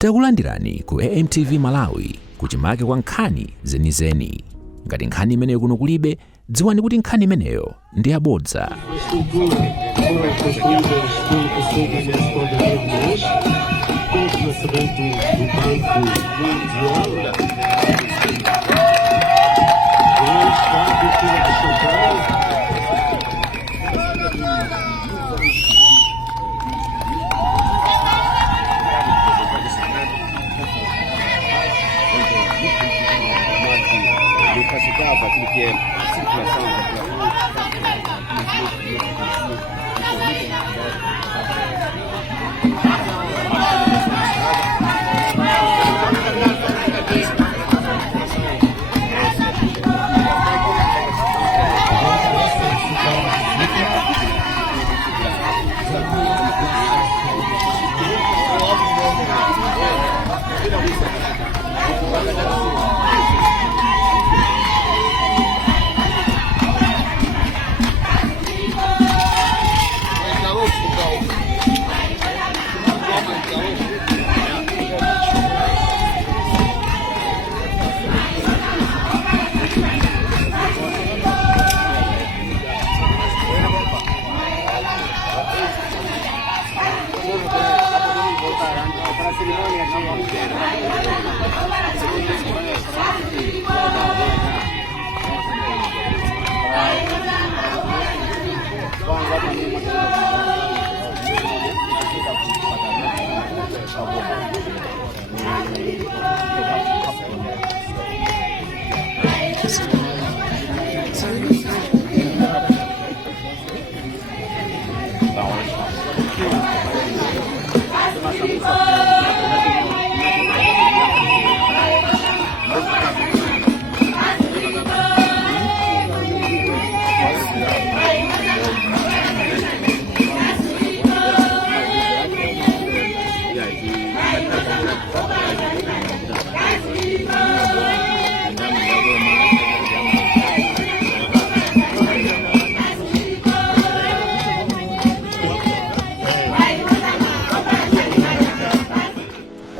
Takulandirani ku AMTV Malawi kuchimake kwa nkhani zenizeni. Ngati nkhani imeneyo kuno kulibe, dziwani kuti nkhani imeneyo ndi yabodza.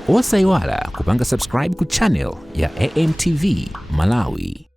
Osaiwala kupanga subscribe ku channel ya AMTV Malawi.